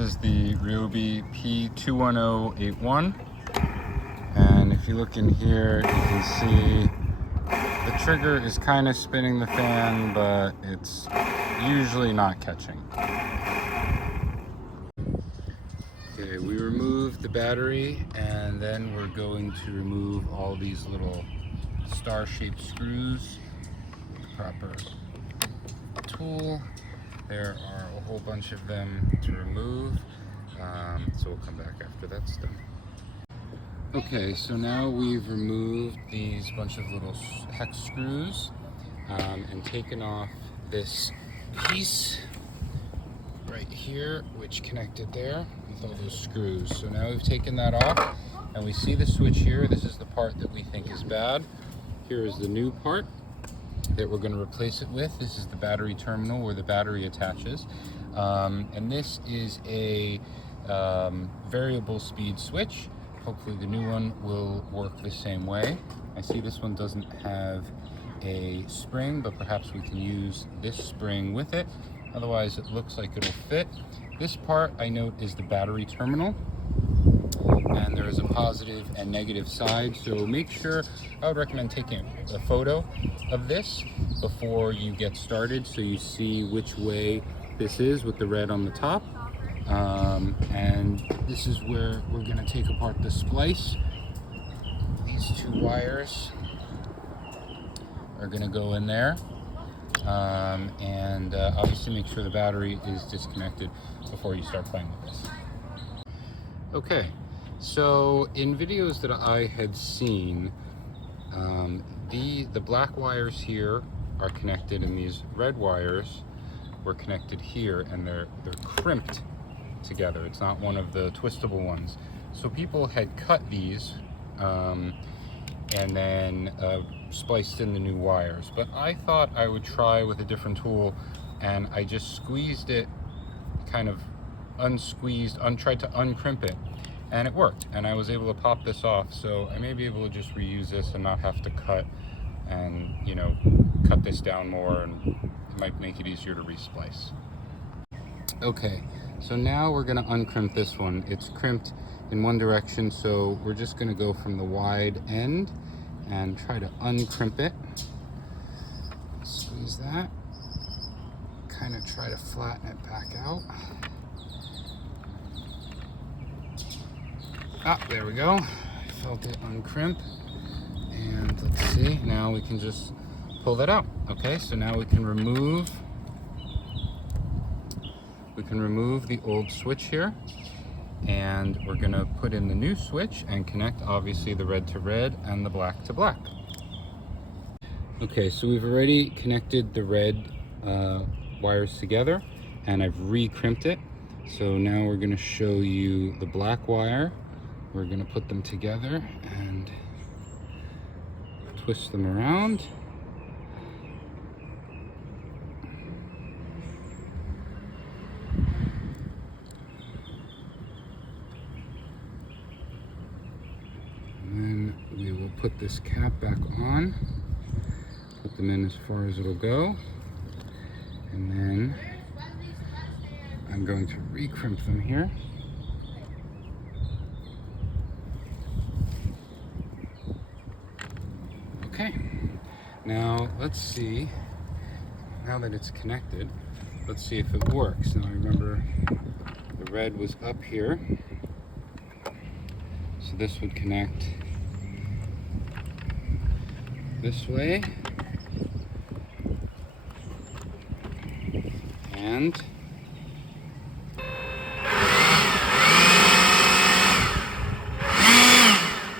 is the Ryobi P21081, and if you look in here, you can see the trigger is kind of spinning the fan, but it's usually not catching. Okay, we removed the battery, and then we're going to remove all these little star-shaped screws with the proper tool. There are a whole bunch of them to remove, so we'll come back after that's done. Okay, so now we've removed these bunch of little hex screws and taken off this piece right here, which connected there with all those screws. So now we've taken that off, and we see the switch here. This is the part that we think is bad. Here is the new part that we're going to replace it with. This is the battery terminal where the battery attaches, and this is a variable speed switch. Hopefully the new one will work the same way. I see this one doesn't have a spring, but perhaps we can use this spring with it. Otherwise it looks like it'll fit. This part, I note, is the battery terminal, and there is a positive and negative side, so make sure, I would recommend taking a photo of this before you get started so you see which way this is with the red on the top. And this is where we're going to take apart the splice. These two wires are going to go in there, and obviously make sure the battery is disconnected before you start playing with this. Okay, so in videos that I had seen, the black wires here are connected, and these red wires were connected here, and they're crimped together. It's not one of the twistable ones. So people had cut these and then spliced in the new wires. But I thought I would try with a different tool, and I just squeezed it, kind of tried to uncrimp it, and it worked. And I was able to pop this off. So I may be able to just reuse this and not have to cut and, you know, cut this down more, and it might make it easier to resplice. Okay, so now we're going to uncrimp this one. It's crimped in one direction, so we're just going to go from the wide end and try to uncrimp it. Squeeze that. Kind of try to flatten it back out. Ah, there we go. I felt it uncrimp. And let's see, now we can just pull that out. Okay, so now we can remove the old switch here, and we're going to put in the new switch and connect obviously the red to red and the black to black. Okay, so we've already connected the red wires together, and I've re-crimped it. So now we're going to show you the black wire. We're going to put them together and twist them around. And then we will put this cap back on, put them in as far as it'll go, and then I'm going to re-crimp them here. Okay, now let's see, now that it's connected, let's see if it works. Now remember, the red was up here, so this would connect this way, and it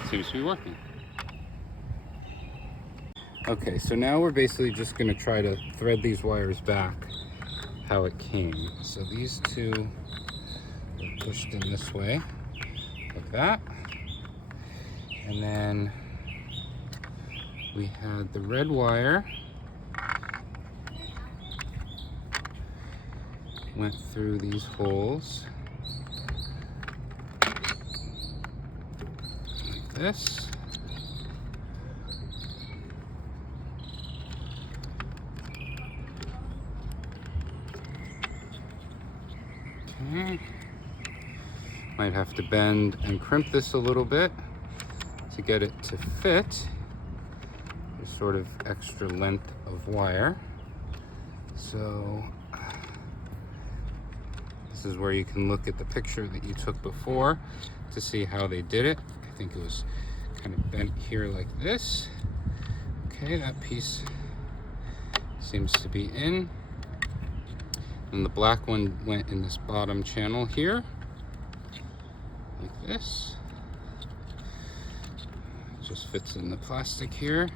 seems to be working. Okay, so now we're basically just going to try to thread these wires back how it came. So these two are pushed in this way, like that. And then we had the red wire went through these holes like this. Okay. Might have to bend and crimp this a little bit to get it to fit. There's sort of extra length of wire. So this is where you can look at the picture that you took before to see how they did it. I think it was kind of bent here like this. Okay, that piece seems to be in. And the black one went in this bottom channel here, like this. It just fits in the plastic here.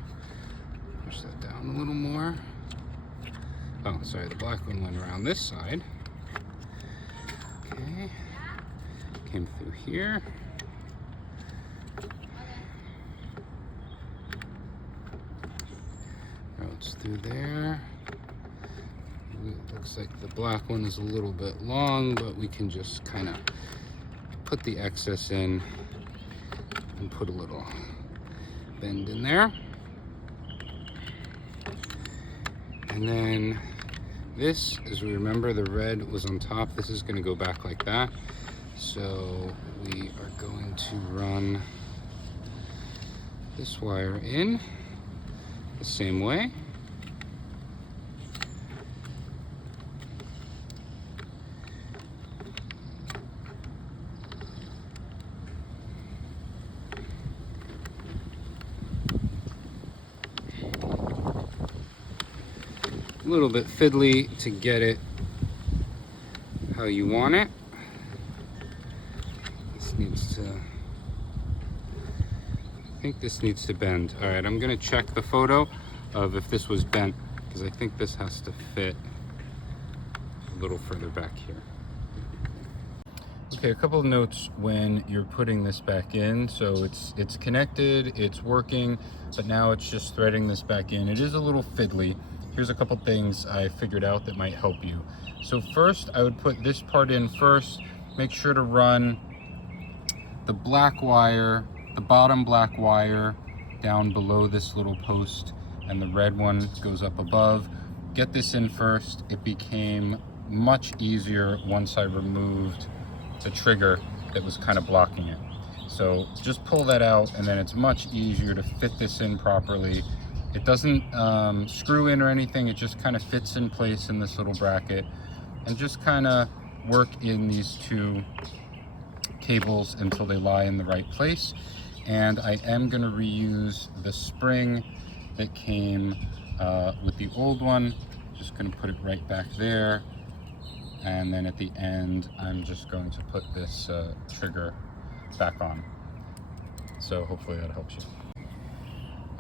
Push that down a little more. Oh, sorry, the black one went around this side. Okay, came through here. Routes through there. It looks like the black one is a little bit long, but we can just kind of put the excess in and put a little bend in there. And then this, as we remember, the red was on top. This is going to go back like that. So we are going to run this wire in the same way. A little bit fiddly to get it how you want it. This needs to, I think this needs to bend. All right, I'm gonna check the photo of if this was bent, because I think this has to fit a little further back here. Okay, a couple of notes when you're putting this back in. So it's connected, it's working, but now it's just threading this back in. It is a little fiddly. Here's a couple things I figured out that might help you. So first, I would put this part in first. Make sure to run the black wire, the bottom black wire, down below this little post, and the red one goes up above. Get this in first. It became much easier once I removed the trigger that was kind of blocking it. So just pull that out, and then it's much easier to fit this in properly. It doesn't screw in or anything, it just kind of fits in place in this little bracket. And just kind of work in these two cables until they lie in the right place. And I am going to reuse the spring that came with the old one. Just going to put it right back there. And then at the end, I'm just going to put this trigger back on. So hopefully that helps you.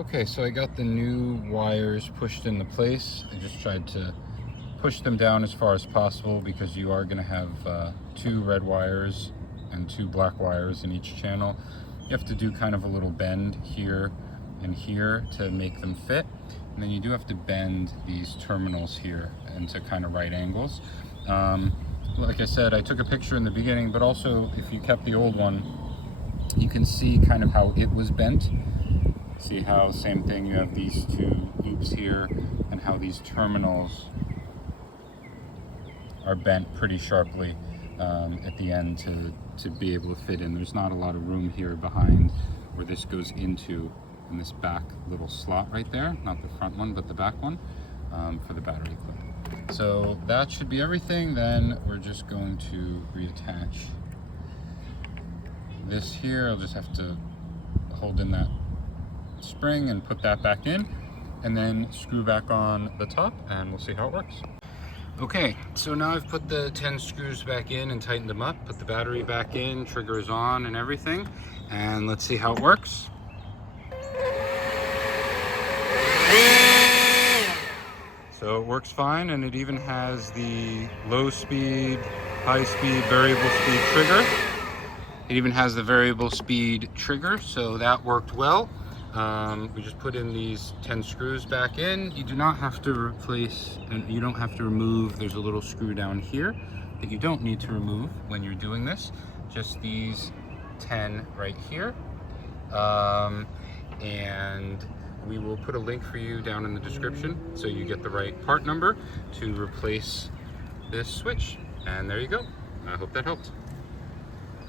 Okay, so I got the new wires pushed into place. I just tried to push them down as far as possible because you are going to have 2 red wires and 2 black wires in each channel. You have to do kind of a little bend here and here to make them fit. And then you do have to bend these terminals here into kind of right angles. Like I said, I took a picture in the beginning, but also if you kept the old one, you can see kind of how it was bent. See how, same thing, you have these 2 loops here, and how these terminals are bent pretty sharply at the end to be able to fit in. There's not a lot of room here behind where this goes into, in this back little slot right there, not the front one, but the back one, for the battery clip. So that should be everything. Then we're just going to reattach this here. I'll just have to hold in that spring and put that back in, and then screw back on the top, and we'll see how it works. Okay, so now I've put the 10 screws back in and tightened them up, put the battery back in, trigger is on and everything, and let's see how it works. So it works fine, and it even has the low speed, high speed, variable speed trigger. It even has the variable speed trigger, so that worked well. We just put in these 10 screws back in. You do not have to replace, and you don't have to remove, there's a little screw down here that you don't need to remove when you're doing this. Just these 10 right here. And we will put a link for you down in the description so you get the right part number to replace this switch. And there you go. I hope that helped.